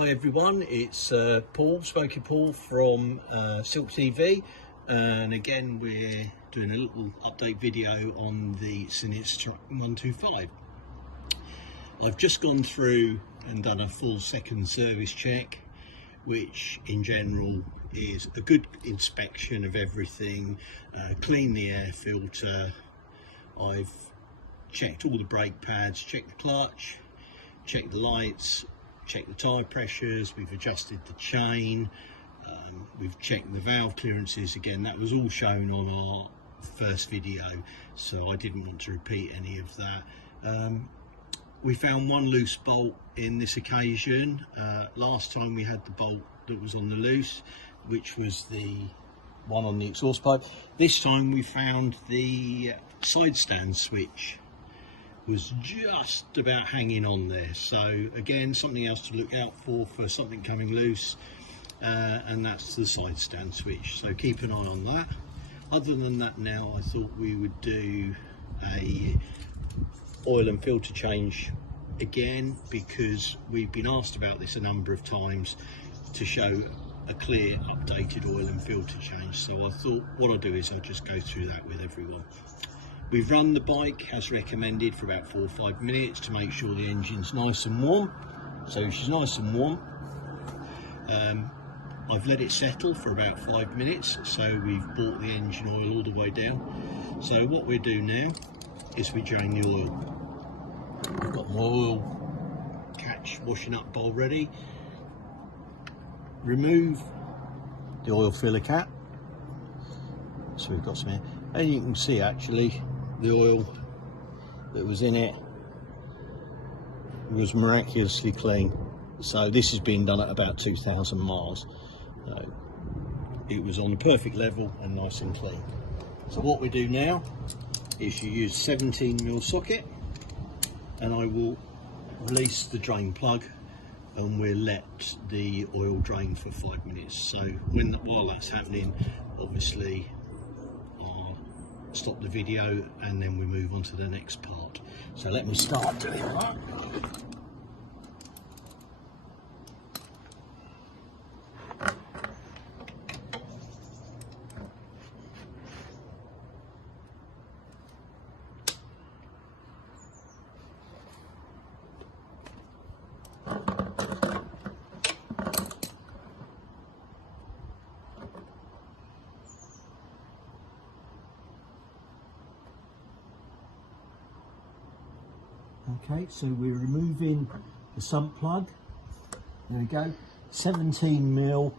Hi everyone, it's Paul, Smoky Paul from Silk TV, and again we're doing a little update video on the Sinnis Terrain 125. I've just gone through and done a full second service check, which in general is a good inspection of everything, clean the air filter. I've checked all the brake pads, checked the clutch, checked the lights, checked the tyre pressures, we've adjusted the chain, we've checked the valve clearances. Again, that was all shown on our first video, so I didn't want to repeat any of that. We found one loose bolt in this occasion. Last time we had the bolt that was on the loose, which was the one on the exhaust pipe. This time we found the side stand switch was just about hanging on there, so again something else to look out for something coming loose, and that's the side stand switch, so keep an eye on that. Other than that, now I thought we would do a oil and filter change again, because we've been asked about this a number of times to show a clear updated oil and filter change, so I thought what I'll do is I'll just go through that with everyone. We've run the bike as recommended for about 4 or 5 minutes to make sure the engine's nice and warm. So she's nice and warm. I've let it settle for about 5 minutes, so we've brought the engine oil all the way down. So what we do now is we drain the oil. I've got my oil catch washing up bowl ready. Remove the oil filler cap. So we've got some air, and you can see actually the oil that was in it was miraculously clean. So this has been done at about 2,000 miles. It was on the perfect level and nice and clean. So what we do now is you use 17mm socket, and I will release the drain plug and we'll let the oil drain for 5 minutes. So while that's happening, obviously stop the video and then we move on to the next part. So let me start doing that. Okay, so we're removing the sump plug. There we go, 17mm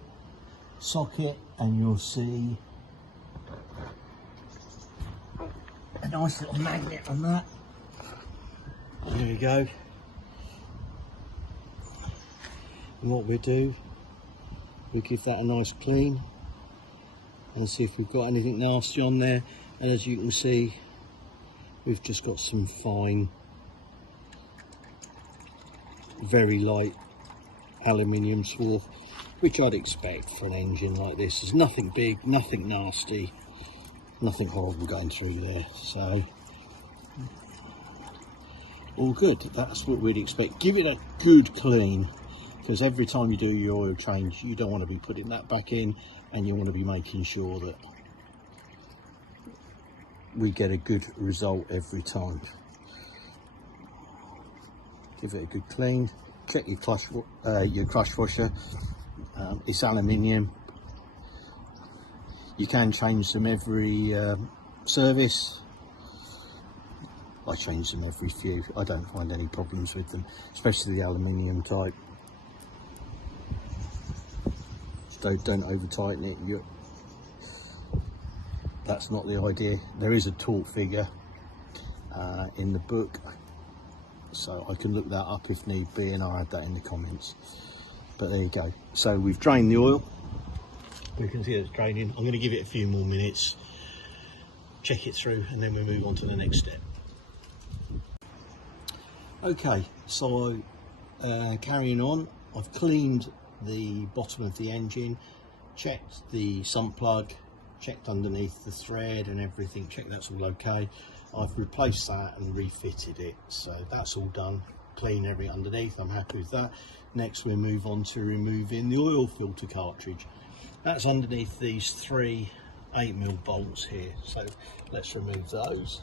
socket, and you'll see a nice little magnet on that. There we go. And what we do, we give that a nice clean and see if we've got anything nasty on there. And as you can see, we've just got some fine, very light aluminium swarf, which I'd expect for an engine like this. There's nothing big, nothing nasty, nothing horrible going through there, so all good. That's what we'd expect. Give it a good clean, because every time you do your oil change, you don't want to be putting that back in, and you want to be making sure that we get a good result every time. Give it a good clean. Check your crush washer. It's aluminium. You can change them every service. I change them every few. I don't find any problems with them, especially the aluminium type. So don't over tighten it. That's not the idea. There is a torque figure in the book, so I can look that up if need be, and I'll add that in the comments. But there you go. So we've drained the oil. We can see it's draining. I'm going to give it a few more minutes, check it through, and then we'll move on to the next step. Okay, so carrying on, I've cleaned the bottom of the engine, checked the sump plug, checked underneath the thread and everything, checked that's all okay. I've replaced that and refitted it, so that's all done. clean everything underneath. I'm happy with that. Next we'll move on to removing the oil filter cartridge. That's underneath these 3 8mm bolts here, so let's remove those.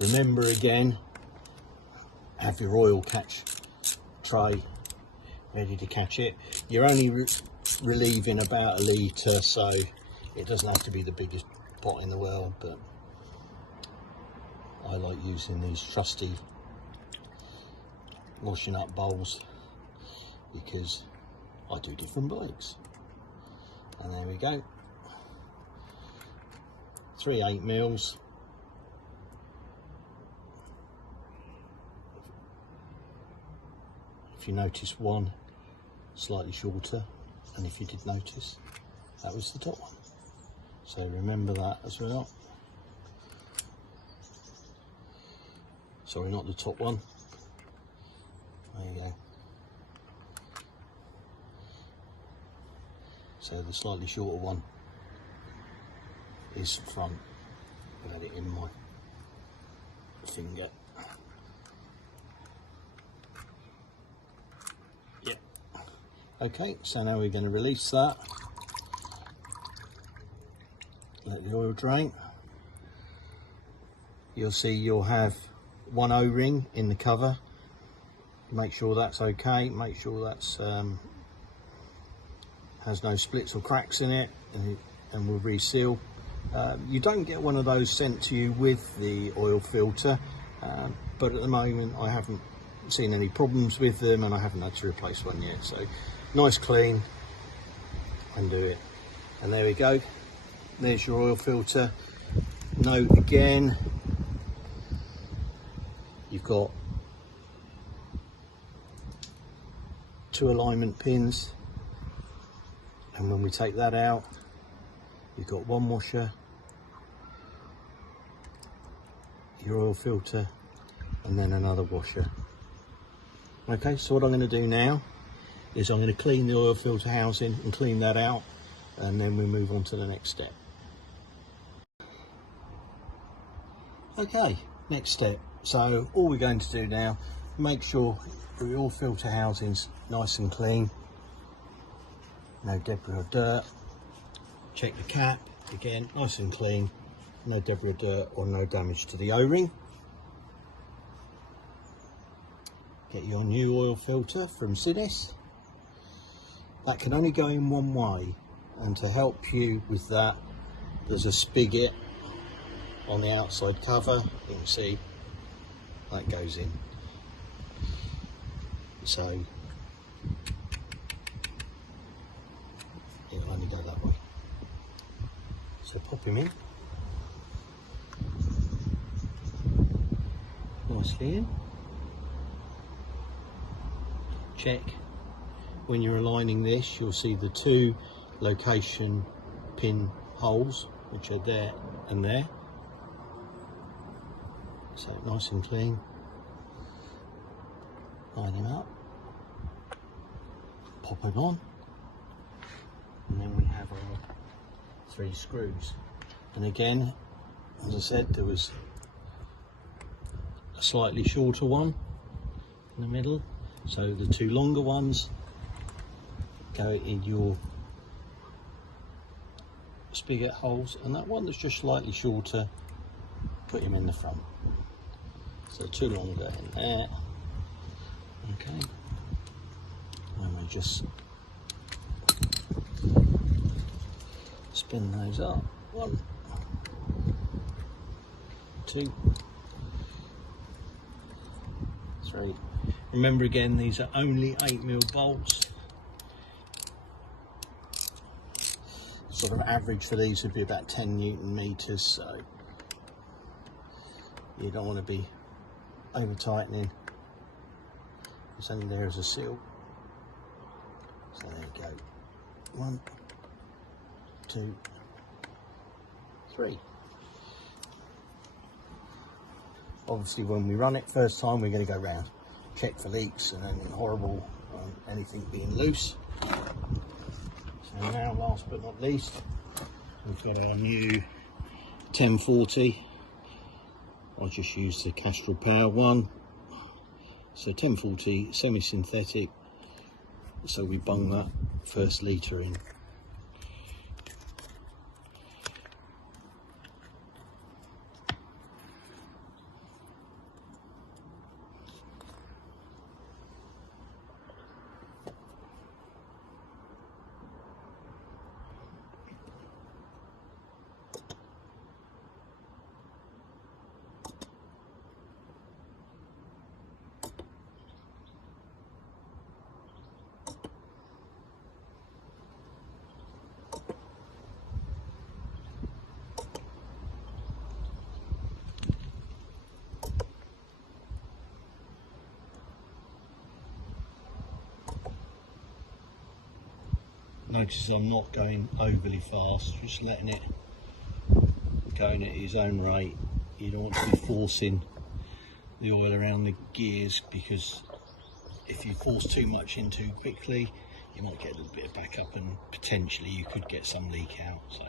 Remember again, have your oil catch tray ready to catch it. You're only relieving about 1 litre, so it doesn't have to be the biggest pot in the world, but I like using these trusty washing up bowls because I do different bikes. And there we go, 3 8mm. If you notice, one slightly shorter, and if you did notice, that was the top one. So remember that as well. Sorry, not the top one. There you go. So the slightly shorter one is front. I've had it in my finger. Yep. Okay, so now we're going to release that. Let the oil drain. You'll see you'll have 1 O-ring in the cover. Make sure that's okay. Make sure that's has no splits or cracks in it, and we'll reseal. You don't get one of those sent to you with the oil filter, but at the moment I haven't seen any problems with them, and I haven't had to replace one yet. So nice clean, undo it, and there we go. There's your oil filter. Note again, you've got 2 alignment pins, and when we take that out, you've got 1 washer, your oil filter, and then another washer. Okay, so what I'm going to do now is I'm going to clean the oil filter housing and clean that out, and then we move on to the next step. Okay, next step. So all we're going to do now, make sure the oil filter housing's nice and clean, no debris or dirt. Check the cap, again, nice and clean, no debris or dirt or no damage to the O-ring. Get your new oil filter from Sinnis. That can only go in one way, and to help you with that, there's a spigot on the outside cover. You can see that goes in. So it'll only go that way. So pop him in nicely in. Check when you're aligning this, you'll see the 2 location pin holes which are there and there. So nice and clean. Line him up, pop him on, and then we have our 3 screws. And again, as I said, there was a slightly shorter one in the middle, so the 2 longer ones go in your spigot holes, and that one that's just slightly shorter, put him in the front. So 2 longer in there. Okay, and we just spin those up. 1, 2, 3. Remember again, these are only 8mm bolts. Sort of average for these would be about 10 Newton meters, so you don't want to be over tightening. It's only there as a seal. So there you go. 1, 2, 3. Obviously when we run it first time, we're going to go round, check for leaks and anything horrible, anything being loose. So now, last but not least, we've got our new 1040 I just used the Castrol Power one, so 1040 semi-synthetic, so we bung that first litre in. Notice I'm not going overly fast, just letting it going at its own rate. You don't want to be forcing the oil around the gears, because if you force too much in too quickly, you might get a little bit of backup and potentially you could get some leak out. So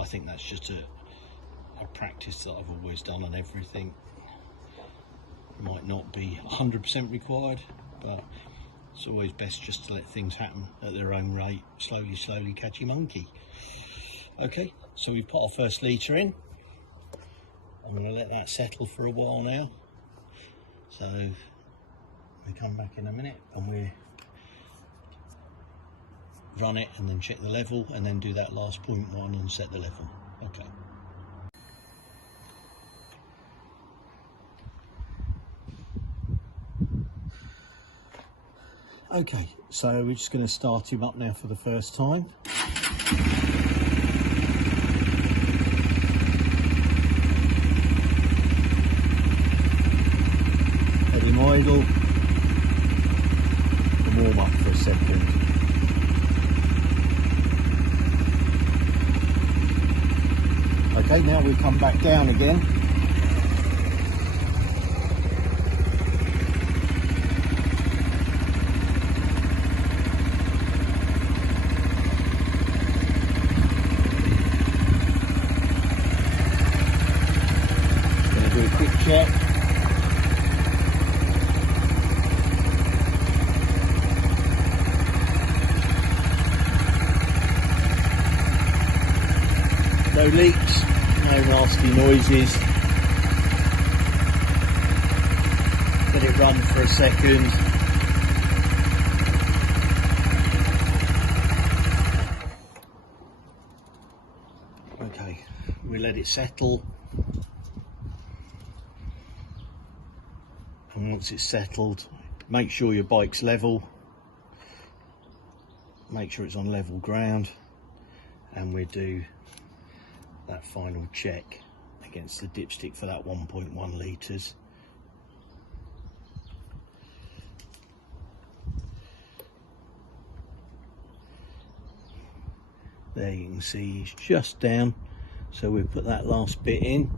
I think that's just a practice that I've always done on everything. It might not be 100% required, but it's always best just to let things happen at their own rate. Slowly catch your monkey. Okay, so we've put our first litre in. I'm going to let that settle for a while now. So we come back in a minute and we run it and then check the level and then do that last 0.1 and set the level. Okay. Okay, so we're just going to start him up now for the first time. Let him idle and warm up for a second. Okay, now we come back down again. Check. No leaks, no nasty noises. Let it run for a second. Okay, we let it settle. And once it's settled, make sure your bike's level, make sure it's on level ground, and we do that final check against the dipstick for that 1.1 litres. There you can see he's just down, so we put that last bit in.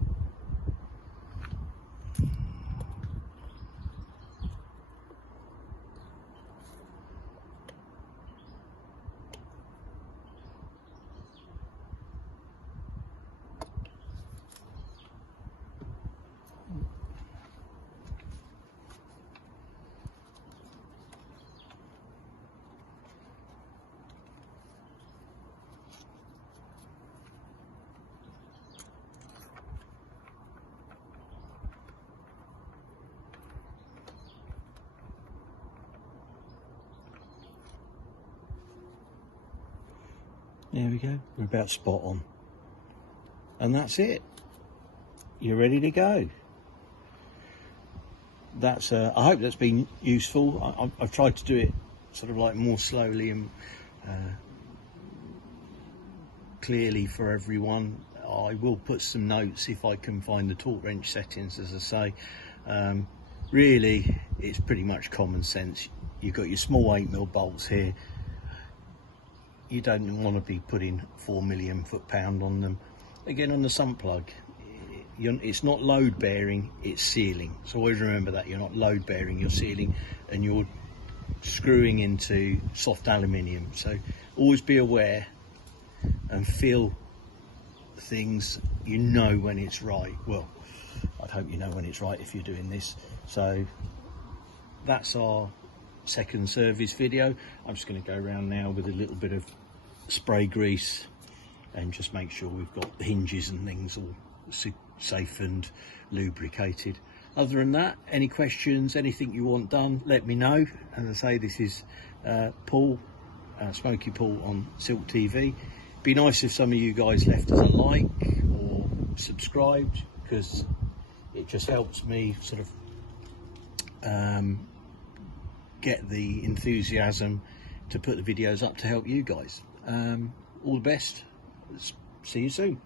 There we go, we're about spot on. And that's it. You're ready to go. That's I hope that's been useful. I've tried to do it sort of like more slowly and clearly for everyone. I will put some notes if I can find the torque wrench settings, as I say. Really, it's pretty much common sense. You've got your small 8mm bolts here. You don't want to be putting 4 million foot-pound on them. Again, on the sump plug, it's not load bearing, it's sealing. So always remember that you're not load bearing, you're sealing, and you're screwing into soft aluminium. So always be aware and feel things, you know when it's right. Well, I'd hope you know when it's right if you're doing this. So that's our second service video. I'm just going to go around now with a little bit of spray grease and just make sure we've got the hinges and things all safe and lubricated. Other than that, any questions, anything you want done, let me know. As I say, this is Paul, Smoky Paul on Silk TV. Be nice if some of you guys left us a like or subscribed, because it just helps me sort of get the enthusiasm to put the videos up to help you guys. All the best. See you soon.